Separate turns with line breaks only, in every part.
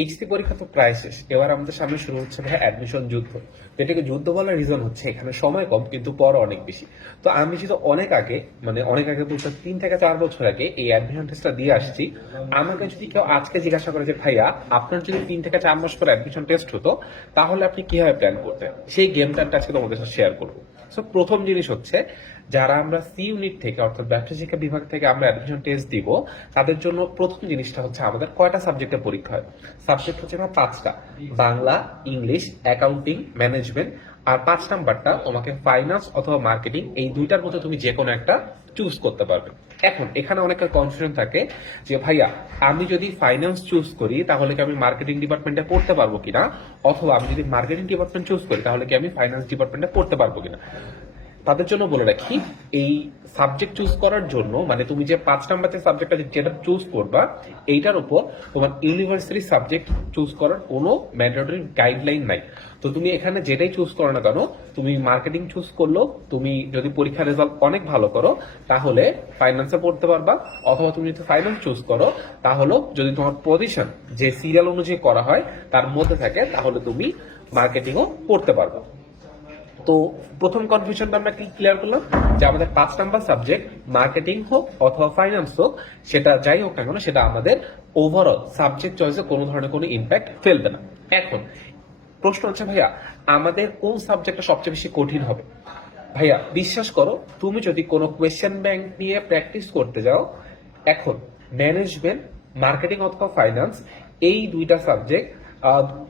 HC পরীক্ষা তো প্রায় শেষ। এবার আমাদের সামনে শুরু হচ্ছে ভাই অ্যাডমিশন যুদ্ধ। তো এটাকে যুদ্ধ বলার রিজন হচ্ছে, এখানে সময় কম, কিন্তু পর অনেক বেশি। তো আমি যেহেতু অনেক আগে মানে অনেক আগে বলতে তিন থেকে চার বছর আগে এই অ্যাডমিশন টেস্টটা দিয়ে আসছি আমাকে যদি কেউ আজকে জিজ্ঞাসা করে যে, ভাইয়া, আপনার যদি তিন থেকে চার মাস পর অ্যাডমিশন টেস্ট হতো, তাহলে আপনি কীভাবে প্ল্যান করতেন? সেই গেমটা আজকে তোমাদের সাথে শেয়ার করব। সো প্রথম জিনিস হচ্ছে, যারা আমরা সি ইউনিট থেকে, অর্থাৎ ব্যবসা শিক্ষা বিভাগ থেকে আমরা অ্যাডমিশন টেস্ট দিব, তাদের জন্য প্রথম জিনিসটা হচ্ছে আমাদের কয়টা সাবজেক্টে পরীক্ষা হয়? সাবজেক্ট হচ্ছে আমার পাঁচটা। বাংলা, ইংলিশ অ্যাকাউন্টিং ম্যানেজমেন্ট আর পাঁচ নাম্বারটা তোমাকে ফাইন্যান্স অথবা মার্কেটিং এই দুইটার মধ্যে তুমি যে কোনো একটা চুজ করতে পারবে। এখন, এখানে অনেকের কনফিউশন থাকে যে, ভাইয়া, আমি যদি ফাইন্যান্স চুজ করি, তাহলে কি আমি মার্কেটিং ডিপার্টমেন্টে পড়তে পারব কিনা? অথবা আমি যদি মার্কেটিং ডিপার্টমেন্ট চুজ করি, তাহলে কি আমি ফাইন্যান্স ডিপার্টমেন্টে পড়তে পারব কিনা? তাদের জন্য বলে রাখি, এই সাবজেক্ট চুজ করার জন্য মানে তুমি যে পাঁচ নাম্বার সাবজেক্টটা যেটা চুজ করবা, এইটার উপর তোমার ইউনিভার্সিটি সাবজেক্ট চুজ করার কোনো ম্যান্ডেটরি গাইডলাইন নাই। তো তুমি এখানে যেটাই চুজ করো না কেন, তুমি মার্কেটিং চুজ করল তুমি যদি পরীক্ষার রেজাল্ট অনেক ভালো করো, তাহলে ফাইন্যান্সে পড়তে পারবা, অথবা তুমি যদি ফাইন্যান্স চুজ করো তাহলে যদি তোমার পজিশন যে সিরিয়াল অনুযায়ী করা হয়, তার মধ্যে থাকে, তাহলে তুমি মার্কেটিংও পড়তে পারবা। তো প্রথম কনফিউশনটা আমরা কি ক্লিয়ার করলাম? যে আমাদের পাঁচ নাম্বার সাবজেক্ট মার্কেটিং হোক অথবা ফাইন্যান্স হোক, সেটা যাই হোক না কেন, সেটা আমাদের ওভারঅল সাবজেক্ট চয়েসে কোনো ধরনের কোনো ইম্প্যাক্ট ফেলবে না। এখন, প্রশ্ন হচ্ছে, ভাইয়া, আমাদের কোন সাবজেক্টটা সবচেয়ে বেশি কঠিন হবে? ভাইয়া, বিশ্বাস করো, তুমি যদি কোনো কোয়েশ্চেন ব্যাংক নিয়ে প্র্যাকটিস করতে যাও, এখন ম্যানেজমেন্ট মার্কেটিং অথবা ফাইন্যান্স এই দুইটা সাবজেক্ট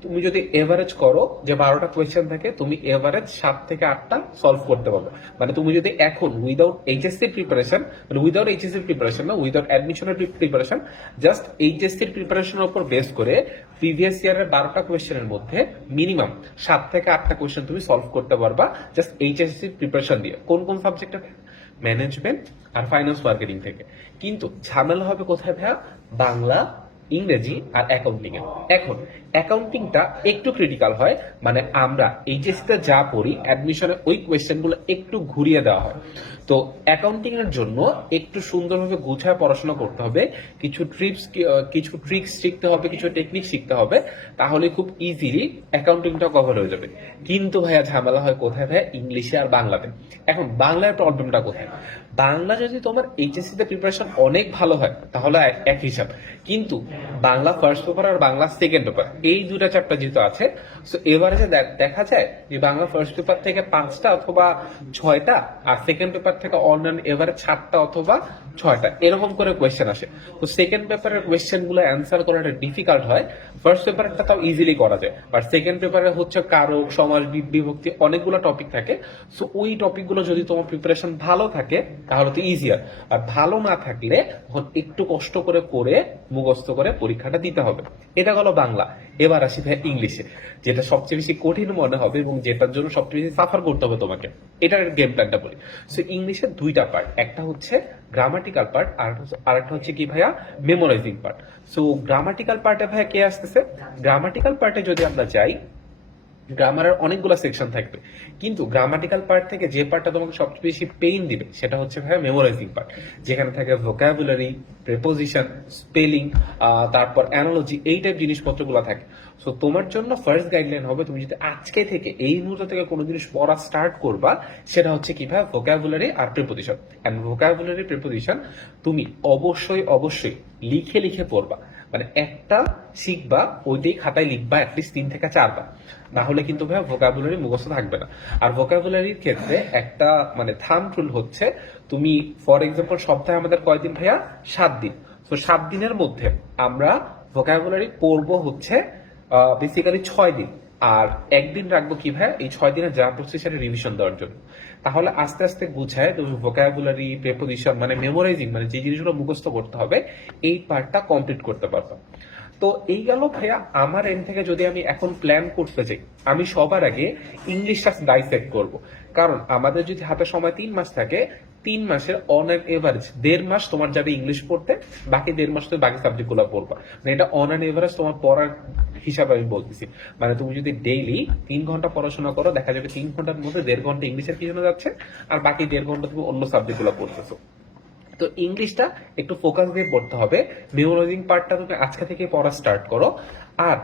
তুমি যদি এভারেজ করো যে বারোটা কোয়েশ্চেন থাকে, তুমি এভারেজ সাত থেকে আটটা সলভ করতে পারবে। মানে তুমি যদি এখন উইদাউট এইচএসসি প্রিপারেশন মানে উইদাউট এইচএসসি প্রিপারেশন না উইদাউট অ্যাডমিশনের প্রিপারেশন জাস্ট এইচএসসির প্রিপারেশনের উপর বেস করে প্রিভিয়াস ইয়ারের বারোটা কোয়েশ্চেনের মধ্যে মিনিমাম সাত থেকে আটটা কোয়েশ্চেন তুমি সলভ করতে পারবা জাস্ট এইচএসসি প্রিপারেশন দিয়ে। কোন কোন সাবজেক্টে ম্যানেজমেন্ট আর ফাইন্যান্স মার্কেটিং থেকে। কিন্তু ঝামেলা হবে কোথায় ভাইয়া? বাংলা ইংরেজি আর অ্যাকাউন্টিং এখন অ্যাকাউন্টিংটা একটু ক্রিটিক্যাল হয় মানে আমরা এইচএসসিতে যা পড়ি অ্যাডমিশনে ওই কোয়েশ্চেনগুলো একটু ঘুরিয়ে দেওয়া হয়। তো অ্যাকাউন্টিং এর জন্য একটু সুন্দরভাবে গুছায় পড়াশোনা করতে হবে, কিছু ট্রিপস কিছু ট্রিক্স শিখতে হবে, কিছু টেকনিক শিখতে হবে, তাহলে খুব ইজিলি অ্যাকাউন্টিংটা কভার হয়ে যাবে। কিন্তু ভাইয়া ঝামেলা হয় কোথায় ভাইয়া? ইংলিশে আর বাংলাতে। এখন, বাংলার প্রবলেমটা কোথায়? বাংলা যদি তোমার এইচএসসি তে প্রিপারেশন অনেক ভালো হয়, তাহলে এক হিসাব কিন্তু বাংলা ফার্স্ট পেপার আর বাংলা সেকেন্ড পেপার এই দুটা চ্যাপ্টার যেহেতু আছে সো এবারে যে দেখ- যায় যে বাংলা ফার্স্ট পেপার থেকে পাঁচটা অথবা ছয়টা আর সেকেন্ড পেপার থেকে অন্যান্য এবারে সাতটা অথবা ছয়টা, এরকম করে কোয়েশ্চেন আসে। তো সেকেন্ড পেপারের কোয়েশ্চেনগুলো অ্যান্সার করাটা ডিফিকাল্ট হয়। ফার্স্ট পেপারটা তাও ইজিলি করা যায়। আর সেকেন্ড পেপারে হচ্ছে কারক সমাজ বিভক্তি অনেকগুলো টপিক থাকে। সো ওই টপিকগুলো যদি তোমার প্রিপারেশন ভালো থাকে, তাহলে তো ইজিয়ার আর ভালো না থাকলে তখন একটু কষ্ট করে করে মুখস্থ করে পরীক্ষাটা দিতে হবে। এটা গেল বাংলা। এবার আসি ভাই ইংলিশে যেটা সবচেয়ে বেশি কঠিন মনে হবে এবং যেটার জন্য সবচেয়ে বেশি সাফার করতে হবে তোমাকে। এটার গেম প্ল্যানটা বলি। সো ইংলিশের দুইটা পার্ট একটা হচ্ছে গ্রামাটিক্যাল পার্ট আর আর একটা হচ্ছে কি ভাইয়া? মেমোরাইজিং পার্ট সো গ্রামাটিক্যাল পার্টে ভাইয়া কে আসতেছে? গ্রামাটিক্যাল পার্টে যদি আমরা যাই গ্রামারের অনেকগুলো সেকশন থাকবে। কিন্তু গ্রামাটিক্যাল পার্ট থেকে যে পার্টটা তোমাকে সবচেয়ে বেশি পেইন দিবে, সেটা হচ্ছে ভাইয়া মেমোরাইজিং পার্ট যেখানে থাকে ভোকাবুলারি প্রেপোজিশন স্পেলিং তারপর অ্যানালজি এই টাইপ জিনিসপত্রগুলো থাকে। সো তোমার জন্য ফার্স্ট গাইডলাইন হবে তুমি যদি আজকে থেকে এই মুহূর্ত থেকে কোনো জিনিস পড়া স্টার্ট করবা, সেটা হচ্ছে কি ভাই ভোকাবুলারি আর প্রেপোজিশন অ্যান্ড ভোকাবুলারি প্রেপোজিশন তুমি অবশ্যই অবশ্যই লিখে লিখে পড়বা। মানে একটা শিখবা ওইটাই খাতায় লিখবা অ্যাটলিস্ট তিন থেকে চারবার। না হলে কিন্তু ভাইয়া ভোকাবুলারি মুখস্থ থাকবে না। আর ভোকাবুলারির ক্ষেত্রে একটা মানে থাম রুল হচ্ছে, তুমি ফর এক্সাম্পল সপ্তাহে আমাদের কয়দিন ভাইয়া? সাত দিন। তো সাত দিনের মধ্যে আমরা ভোকাবুলারি পড়ব হচ্ছে বেসিক্যালি ছয় দিন। আর একদিন রাখব কি ভাই এই ছয় দিনে যা পড়ছে সেটা রিভিশন দেওয়ার জন্য। তাহলে আস্তে আস্তে গুছায় তুমি ভোকাবুলারি প্রেপোজিশন মানে মেমোরাইজিং মানে যে জিনিসগুলো মুখস্থ করতে হবে, এই পার্টটা কমপ্লিট করতে পারবা তো এই গেল ভাইয়া, আমার এন্ড থেকে যদি আমি এখন প্ল্যান করতে চাই আমি সবার আগে ইংলিশটা ডাইসেক্ট করব। কারণ আমাদের যদি হাতে সময় তিন মাস থাকে তিন মাসের অন অ্যান এভারেজ দেড় মাস তোমার যাবে ইংলিশ পড়তে, বাকি দেড় মাস তুমি বাকি সাবজেক্টগুলো পড়বা। মানে এটা অন অ্যান এভারেজ তোমার পড়ার হিসাবে আমি বলতেছি। মানে তুমি যদি ডেইলি তিন ঘণ্টা পড়াশোনা করো, দেখা যাবে তিন ঘণ্টার মধ্যে দেড় ঘণ্টা ইংলিশের পিছনে যাচ্ছে, আর বাকি দেড় ঘণ্টা তুমি অন্য সাবজেক্টগুলো পড়তেছো। তো ইংলিশটা একটু ফোকাস দিয়ে পড়তে হবে। মেমোরাইজিং পার্টটা তুমি আজকে থেকে পড়া স্টার্ট করো। আর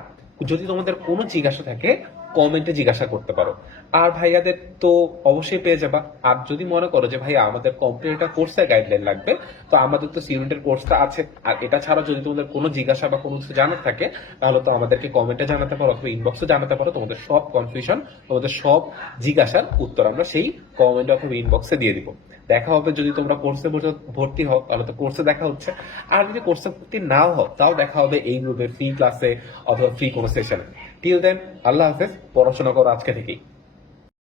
যদি তোমাদের কোনো জিজ্ঞাসা থাকে কমেন্টে জিজ্ঞাসা করতে পারো। আর ভাইয়াদের তো অবশ্যই পেয়ে যাবা। আর যদি মনে করো যে, ভাইয়া, আমাদের কম্পিউটার কোর্সের গাইডলাইন লাগবে, তো আমাদের তো সিউনিটের কোর্সটা আছে। আর এটা ছাড়া যদি তোমাদের কোনো জিজ্ঞাসা বা কোনো কিছু জানার থাকে, তাহলে তো আমাদেরকে কমেন্টে জানাতে পারো অথবা ইনবক্সে জানাতে পারো। তোমাদের সব কনফিউশন তোমাদের সব জিজ্ঞাসার উত্তর আমরা সেই কমেন্টে অথবা ইনবক্সে দিয়ে দিব। দেখা হবে যদি তোমরা কোর্সে ভর্তি হও, তাহলে তো কোর্সে দেখা হচ্ছে। আর যদি কোর্সে ভর্তি নাও হও, তাও দেখা হবে এই গ্রুপে ফ্রি ক্লাসে অথবা ফ্রি কোনো সেশনে টিল দেন আল্লাহ হাফেজ পড়াশোনা করো আজকে থেকেই।